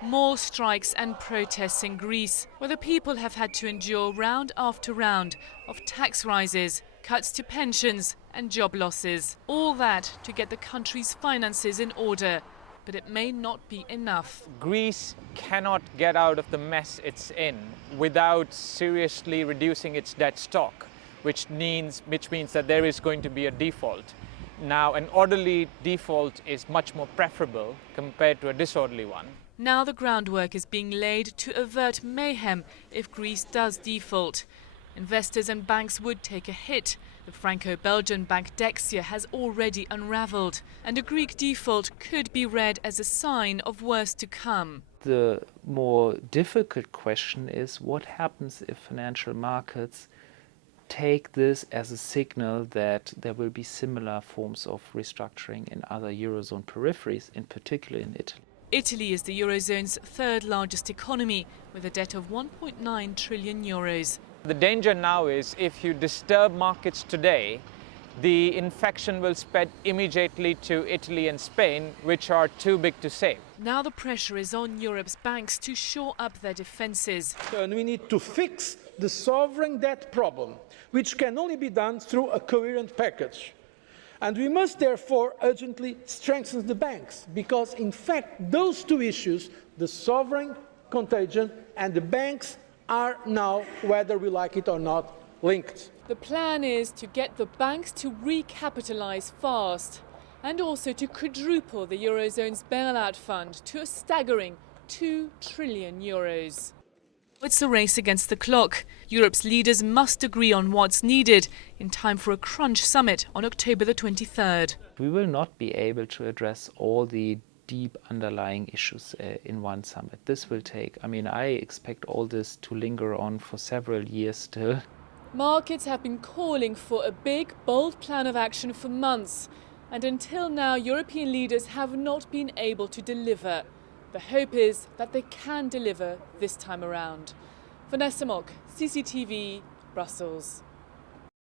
More strikes and protests in Greece, where the people have had to endure round after round of tax rises, cuts to pensions and job losses. All that to get the country's finances in order. But it may not be enough. Greece cannot get out of the mess it's in without seriously reducing its debt stock, which means that there is going to be a default. Now, an orderly default is much more preferable compared to a disorderly one. Now the groundwork is being laid to avert mayhem if Greece does default. Investors and banks would take a hit. The Franco-Belgian bank Dexia has already unravelled, and a Greek default could be read as a sign of worse to come. The more difficult question is what happens if financial markets take this as a signal that there will be similar forms of restructuring in other Eurozone peripheries, in particular in Italy. Italy is the Eurozone's third largest economy, with a debt of 1.9 trillion euros. The danger now is if you disturb markets today, the infection will spread immediately to Italy and Spain, which are too big to save. Now the pressure is on Europe's banks to shore up their defences. And we need to fix the sovereign debt problem, which can only be done through a coherent package. And we must therefore urgently strengthen the banks, because in fact those two issues, the sovereign contagion and the banks, are now, whether we like it or not, linked. The plan is to get the banks to recapitalise fast and also to quadruple the Eurozone's bailout fund to a staggering 2 trillion euros. It's a race against the clock. Europe's leaders must agree on what's needed in time for a crunch summit on October the 23rd. We will not be able to address all the deep underlying issues in one summit. This will take, I expect all this to linger on for several years still. Markets have been calling for a big, bold plan of action for months. And until now, European leaders have not been able to deliver. The hope is that they can deliver this time around. Vanessa Mock, CCTV, Brussels.